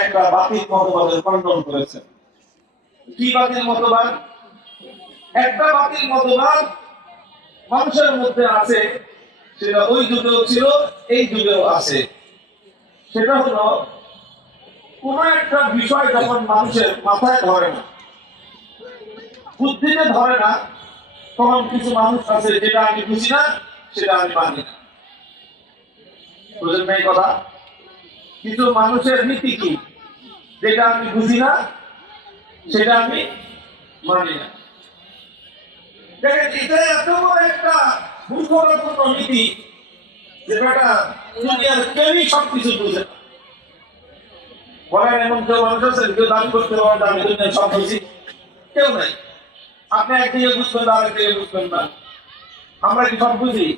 একটা বাতিল মতবাদের খণ্ডন করেছেন। কি বাতিল মতবাদ? একটা বাতিল মতবাদ মানুষের মধ্যে আছে, সেটা ওই যুগেও ছিল, এই যুগেও আছে। সেটা হলো কোন একটা বিষয় যখন মানুষের মাথায় ধরে না, বুদ্ধিতে ধরে না, তখন কিছু মানুষ আছে যেটা আমি বুঝি না, সেটা আমি মানি না। বুঝলেন না এই কথা? কিছু মানুষের নীতি কি, যেটা আমি বুঝি না, সেটা আমি মানি না। দেখেন, এটা এত বড় একটা মূর্খতাপূর্ণ নীতি, যেটা দুনিয়ার কেউই সবকিছু বুঝে না। বলেন, এমন কেউ মানুষ আছে কেউ দাবি করতে পারেন আমি দুনিয়ার সব বুঝি? কেউ নাই। আপনি একদিকে বুঝবেন না, আরেকদিকে বুঝবেন না। আমরা কি সব বুঝি?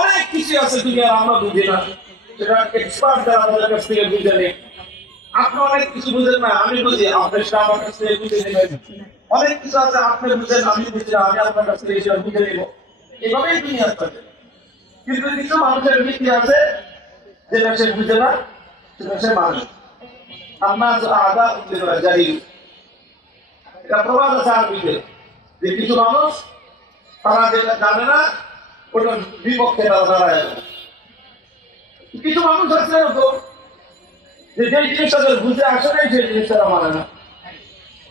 অনেক কিছু আছে দুনিয়ার আমরা বুঝি না, সেটা এক্সপার্ট যারা আমাদের কাছ থেকে বুঝে নেই। আপনি অনেক কিছু বুঝেন না, আমি বুঝি, আপনি সেটা আমার কাছ থেকে বুঝে নেবেন। অনেক কিছু আছে আপনি বুঝেন, আমি বুঝি না, আমি আপনার কাছ থেকে সেটা বুঝে নেব। এভাবেই দুনিয়া চলে। কিন্তু কিছু মানুষের নীতি আছে, যেটা সে বুঝে না, সেটা সে মানে। আপনার আদা জারি, এটা প্রবাদ আছে আরবিতে, যে কিছু মানুষ তারা যেটা জানে না, ওটার বিপক্ষে তারা দাঁড়ায়। কিছু মানুষ আছে এরকম, যে যে জিনিসটা বুঝে আসে নাই, সেই জিনিসটা মানে না।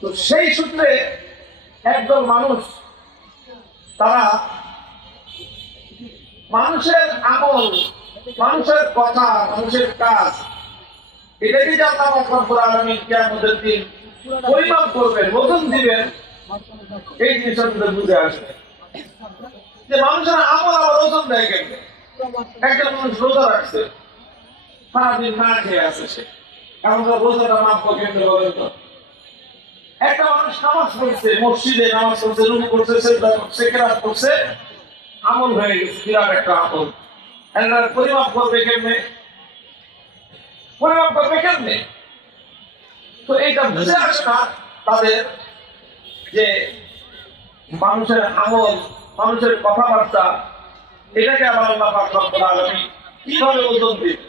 তো সেই সূত্রে একদল মানুষ, তারা মানুষের আমল, মানুষের কথা, মানুষের কাজ, এটাকে যে আল্লাহ রাব্বুল আলামিন কিয়ামতের দিন পরিমাপ করবেন, ওজন দিবেন, এই জিনিসটা যদি বুঝে আসে যে মানুষের আমল আবার ওজন দেয় কেন। একজন মানুষ রোজা রাখছে, সারাদিন না খেয়ে আছে, সে এখন রোজাটা মাপ কেন্দ্র বলেন তো। একটা মানুষ নামাজ পড়ছে, মসজিদে নামাজ পড়ছে, রুম করছে, সেজদা করছে, কেরাত করছে, আমল হয়ে গেছে, বিরাট একটা আমল। এরা পরিমাপ করবে কেমনে? পরিমাপ করবে কেমনে? তো এইটা বুঝে আসে না তাদের, যে মানুষের আমল, মানুষের কথাবার্তা, এটাকে আবার আল্লাহ পাক রব্বুল আলামিন কিভাবে ওজন দিবে।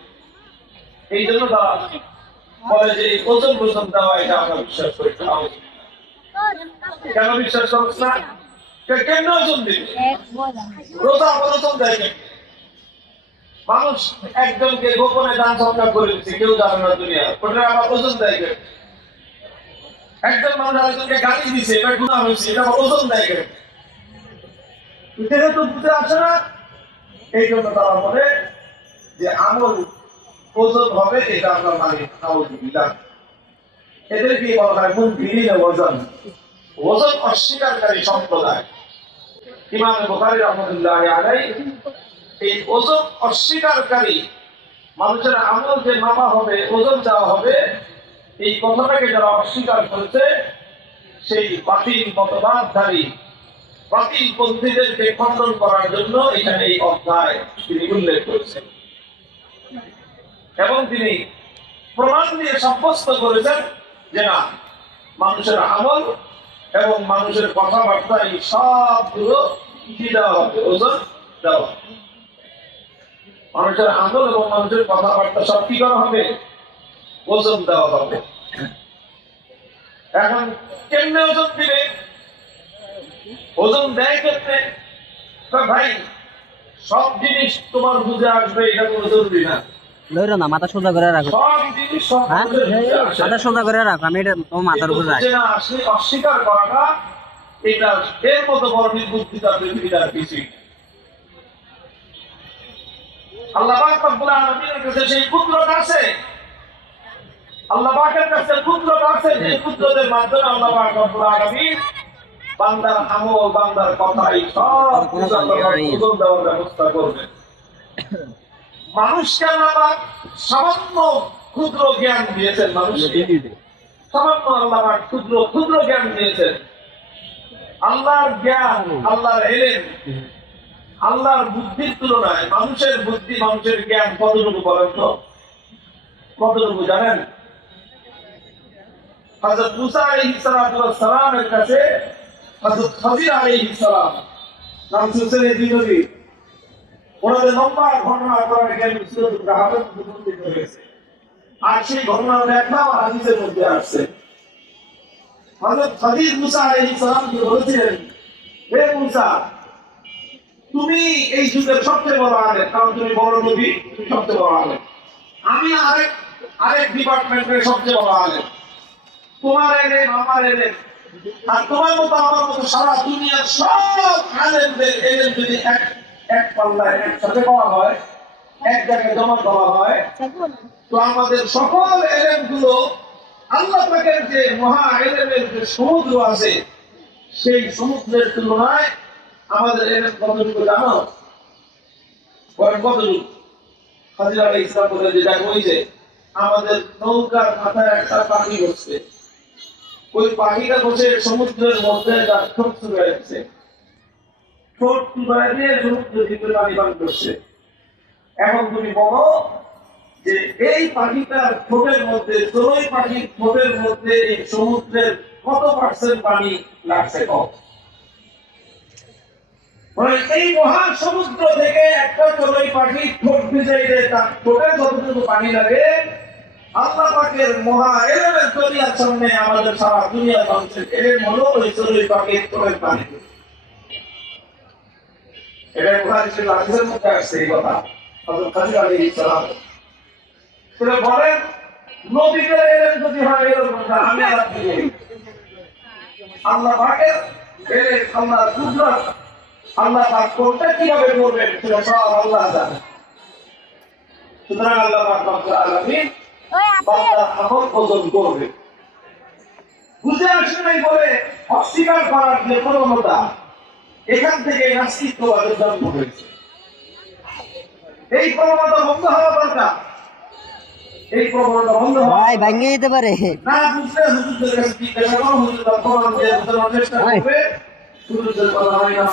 এই জন্য তারা বলে যে এই ওজন দেওয়া, এটা আমরা বিশ্বাস করি না। কেন বিশ্বাস করছ না? কেমন ওজন দিবে? রোজা ওজন দেয় কেন? মানুষ একজনকে গোপনে দান সৎকার করে দিচ্ছে, কেউ জানে না দুনিয়া, ওটা আবার ওজন দেয় কেন? একজন মানুষ আরেকজনকে গালি দিচ্ছে, এটা গুনাহ হয়েছে, এটা আবার ওজন দেয় কেন? যেহেতু বুঝে আসে না, এই জন্য তারা বলে যে আমল ওজন হবে, এটা আমরা মানি না। এদেরকে বলা হয় মুনকিরিন ওজন, ওজন অস্বীকারী সম্প্রদায়। ইমাম বুখারী রাহমাতুল্লাহি আলাইহি এই ওজন অস্বীকারী মানুষের আমল যে মাপা হবে, ওজন দেওয়া হবে, এই কথাটাকে যারা অস্বীকার করেছে, সেই বাতিল মতবাদধারী বাতিল পন্থীদেরকে খণ্ডন করার জন্য এখানে এই অধ্যায় তিনি উল্লেখ করেছেন, এবং তিনি প্রমাণ দিয়ে সাব্যস্ত করেছেন যে না, মানুষের আমল এবং মানুষের কথাবার্তা এই সবগুলো কি দেওয়া হবে? ওজন দেওয়া হবে। মানুষের আমল এবং মানুষের কথাবার্তা সব কি করা হবে? ওজন দেওয়া হবে। এখন কেমনে ওজন দিবে? ওজন দেয় ক্ষেত্রে ভাই, সব জিনিস তোমার বুঝে আসবে এটা কোনো জরুরি না। লইরো না, মাথা সোজা করে রাখো। সব জিনিস মাথা সোজা করে রাখো, আমি এটা তোমার মাথার উপর রাখি। অস্বীকার করাটা, এটা এর মতো বড় নির্বুদ্ধিতা পৃথিবীর আর কিছুই। আল্লাহ পাক রব্বুল আলামিনের কাছে সেই কুদরত আছে, আল্লাহ পাকের কাছে কুদরত আছে, যে কুদরতের মাধ্যমে আল্লাহ পাক রব্বুল আলামিন বান্দার আমল, বান্দার কথাই সব ওজন দেওয়ার ব্যবস্থা করবেন। মানুষকে আল্লাহ পাক সামান্য ক্ষুদ্র জ্ঞান দিয়েছেন, মানুষকে সামান্য আল্লাহ পাক ক্ষুদ্র ক্ষুদ্র জ্ঞান দিয়েছেন। আল্লাহর জ্ঞান, আল্লাহর ইলম, আল্লাহর বুদ্ধির তুলনায় মানুষের বুদ্ধি, মানুষের জ্ঞান কতটুকু বলেন তো? কতটুকু জানেন? হযরত মুসা আলাইহিস সালামের কাছে হযরত খাদির আলাইহিস সালাম, নাম শুনছেন এই দুই নবী? ওনাদের লম্বা ঘটনা কোরআনে কারীমে সূরাতুল কাহফে উল্লেখ হয়েছে। আর সেই ঘটনার ব্যাখ্যাও হাদিসের মধ্যে আসছে। হযরত খালিদ মুসা আলাইহিস সালামকে বলেছিলেন, হে মুসা, তুমি এই যুগের সবচেয়ে বড় আলেম, কারণ তুমি বড় নবী, তুমি সবচেয়ে বড় আলেম। আমি আরেক ডিপার্টমেন্টের সবচেয়ে বড় আলেম। তোমার এলেম, আমার এলেম, আর তোমার মতো আমার মতো সারা দুনিয়ার সব আলেমদের এলেম যদি এক পাল্লায় একসাথে করা হয়, এক জায়গায় জমা করা হয়, তো আমাদের সকল এলেম গুলো আল্লাহ পাকের যে মহা এলেমের যে সমুদ্র আছে, সেই সমুদ্রের তুলনায় আমাদের এলেম কতটুকু জানো? কতটুকু? হাজির আলাইহিস সালাম বলে যে দেখো, ওই যে আমাদের নৌকার মাথায় একটা পাখি বসছে, ওই পাখিটা বসে সমুদ্রের মধ্যে তার ঠোঁট চুবাই দিচ্ছে, ঠোঁট চুবাই দিয়ে সমুদ্রের ভিতরে পানি পান করছে। এখন তুমি বলো যে এই পাখিটার ঠোঁটের মধ্যে, চড়ুই পাখির ঠোঁটের মধ্যে এই সমুদ্রের কত পার্সেন্ট পানি লাগছে? কম। এই মহান সমুদ্র থেকে একটা চড়ুই পাখি ঠোঁট ভিজাইলে তার ঠোঁটে যতটুকু পানি লাগে, আল্লাহ পাকের মহা এলেমের দরিয়ার সামনে আমাদের সারা দুনিয়া ধ্বংসের এলেম হলো ওই চড়ুই পাখির ঠোঁটের পানি। এটা বুখারী শরীফের হাদিসের মধ্যে আসছে এই কথা। হযরত খালিদ আলাইহিস সালাম তিনি বলেন, নবীদের এলেম যদি হয় এরকম, আমি আর আপনি বলি আল্লাহ পাকের এলেম, আল্লাহর কুদরত, আল্লাহ পাক কোনটা কিভাবে করবেন সেটা সব আল্লাহ জানেন। সুতরাং আল্লাহ পাক রব্বুল আলামিন বান্দার আমল ওজন করবে। বুঝে আসে নাই বলে অস্বীকার করার যে প্রবণতা, এখান থেকে নাস্তিকবাদের জন্ম হয়েছে। এই প্রবণতা বন্ধ হওয়া দরকার। এই প্রবণতা বন্ধ হওয়া ভাঙিয়ে যেতে পারে না। বুঝলে হুজুরদের কাছে জিজ্ঞাসা করো, হুজুর প্রমাণ দিয়ে বোঝানোর চেষ্টা করবে। হুজুরদের কথা হয় না।